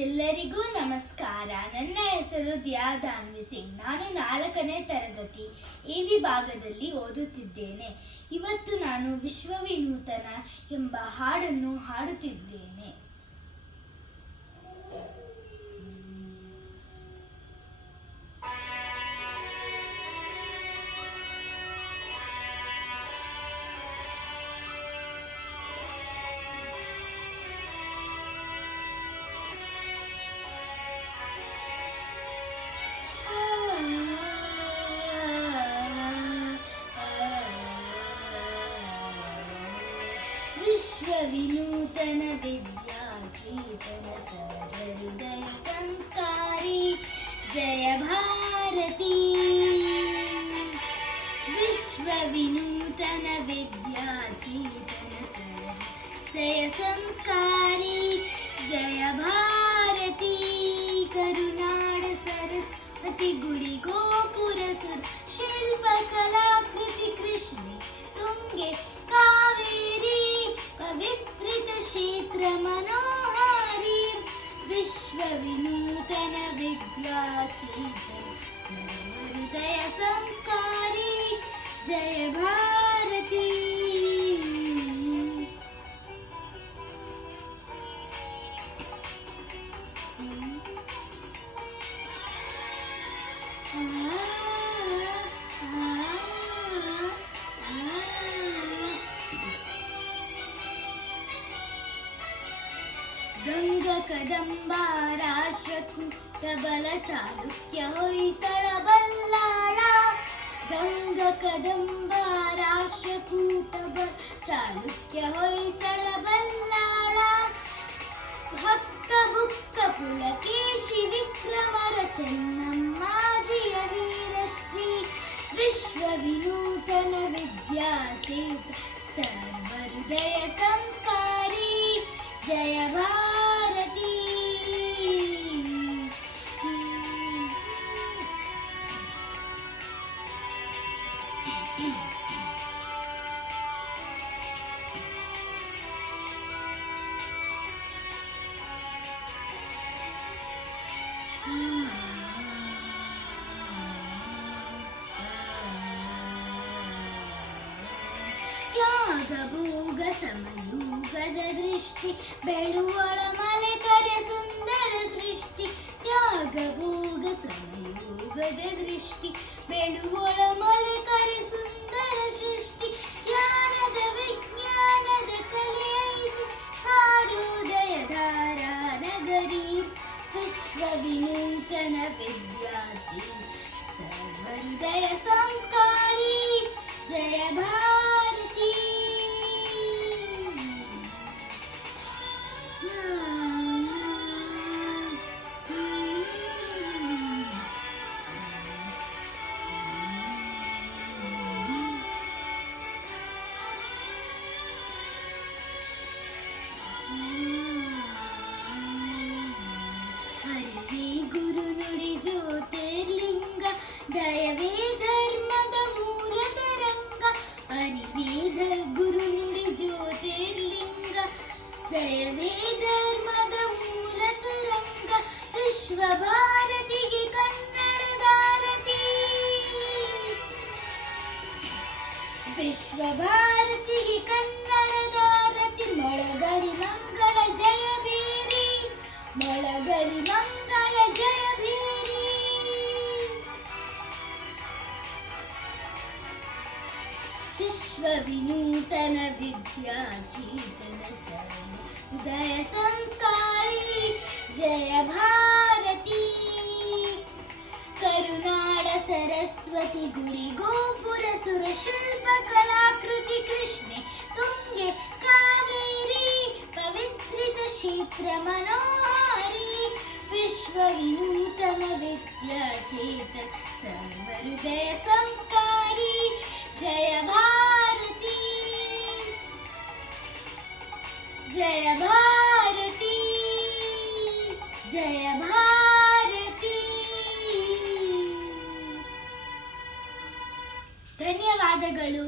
ಎಲ್ಲರಿಗೂ ನಮಸ್ಕಾರ. ನನ್ನ ಹೆಸರು ದಾನ್ವಿ ಸಿಂಗ್. ನಾನು 4ನೇ ತರಗತಿ ಎ ವಿಭಾಗದಲ್ಲಿ ಓದುತ್ತಿದ್ದೇನೆ. ಇವತ್ತು ನಾನು ವಿಶ್ವ ವಿನೂತನ ಎಂಬ ಹಾಡನ್ನು ಹಾಡುತ್ತಿದ್ದೇನೆ. ವಿಶ್ವ ವಿನೂತನ ವಿದ್ಯಾಚೇತನ ಸರ್ವಹೃದಯ ಸಂಸ್ಕಾರಿ ಜಯ ಭಾರತಿ. ವಿಶ್ವ ವಿನೂತನ ವಿದ್ಯಾಚೇತನ ಸರ್ವಹೃದಯ ಸಂಸ್ಕಾರಿ ಜಯ ಭಾರತಿ. ಕರುನಾಡ ಸರಸ್ವತಿ ಗುಡಿ ಗೋಪುರ ಶಿಲ್ಪ ಕಲಾಕೃತಿ ಕೃಷ್ಣೆ ತುಂಗೆ ಕಾವೇರಿ ಪವಿತ್ರಿತ ಕ್ಷೇತ್ರ ಮನೋಹಾರಿ. ವಿಶ್ವ ವಿನೂತನ ವಿದ್ಯಾಚೇತನ ಸರ್ವಹೃದಯ ಸಂಸ್ಕಾರಿ ಜಯ ಭಾರತಿ. ಗಂಗ ಕದಂಬ ರಾಷ್ಟ್ರಕೂಟ ಬಲ ಚಾಲುಕ್ಯ ಹೊಯ್ಸಳ ಬಲ್ಲಾಳ. ಗಂಗ ಕದಂಬ ರಾಷ್ಟ್ರಕೂಟ ಬಲ ಚಾಲುಕ್ಯ ಹೊಯ್ಸಳ ಬಲ್ಲಾಳ. ಹಕ್ಕ ಬುಕ್ಕ ಪುಲಕೇಶಿ ವಿಕ್ರಮರ ಚೆನ್ನಮ್ಮಾಜಿಯ ವೀರಶ್ರೀ. ವಿಶ್ವ ವಿನೂತನ ವಿದ್ಯಾಚೇತನ ಸರ್ವಹೃದಯ ಸಂಸ್ಕಾರಿ ಜಯ ಭಾರತಿ. ತ್ಯಾಗಭೋಗ ಸಮಯೋಗದ ದೃಷ್ಟಿ ಬೆಳುವಳ ಮಲೆ ಕರೆ ಸುಂದರ ಸೃಷ್ಟಿ. ತ್ಯಾಗಭೋಗ ಸಮಯೋಗದ ದೃಷ್ಟಿ ಬೆಳುವಳ ಮಲೆ ಕರೆ ಸುಂದರ ಸೃಷ್ಟಿ. ಜ್ಞಾನದ ವಿಜ್ಞಾನದ ಕಲೆಯೈಸಿ ಸಾರೋದಯ ಧಾರಾ ನಗರಿ. ವಿಶ್ವ ವಿನೂತನ ವಿದ್ಯಾಚೇತನ ಸರ್ವಹೃದಯ ಸಂಸ್ಕಾರಿ ಜಯ ಭಾರತಿ. ಹರಿವೇ ಗುರು ನುಡಿ ಜ್ಯೋತಿರ್ಲಿಂಗ ದಯವೇ ಧರ್ಮದ ಮೂಲ ತರಂಗ. ಹರಿವೇ ಗುರು ನುಡಿ ಜ್ಯೋತಿರ್ಲಿಂಗ ದಯವೇ ಧರ್ಮದ ಮೂಲ ತರಂಗ. ವಿಶ್ವ ಭಾರತಿಗೆ ಕನ್ನಡದಾರತಿ. ವಿಶ್ವ ಭಾರತಿಗೆ ಕನ್ನಡದಾರತಿ. ಮೊಳಗರಿ ಮಂಗಳ ಜಯ ಬೇರಿ. ಮೊಳಗರಿ ಮಂಗಳ ಜಯ ಬೇರಿ. ವಿಶ್ವ ವಿನೂತನ ವಿದ್ಯಾಚೇತನ ಸರ್ವಹೃದಯ ಸಂಸ್ಕಾರಿ ಜಯ ಭಾರತಿ. ಕರುನಾಡ ಸರಸ್ವತಿ ಗುಡಿ ಗೋಪುರ ಶಿಲ್ಪ ಕಲಾಕೃತಿ ಕೃಷ್ಣೆ ತುಂಗೆ ಕಾವೇರಿ ಪವಿತ್ರಿತ ಕ್ಷೇತ್ರ ಮನೋಹಾರಿ. ವಿಶ್ವ ವಿನೂತನ ವಿದ್ಯಾಚೇತನ ಸರ್ವಹೃದಯ ಸಂಸ್ಕಾರಿ ಜಯ ಭಾರತಿ. ಜಯ ಭಾರತಿ ಜಯ ಭಾರತಿ. ಧನ್ಯವಾದಗಳು.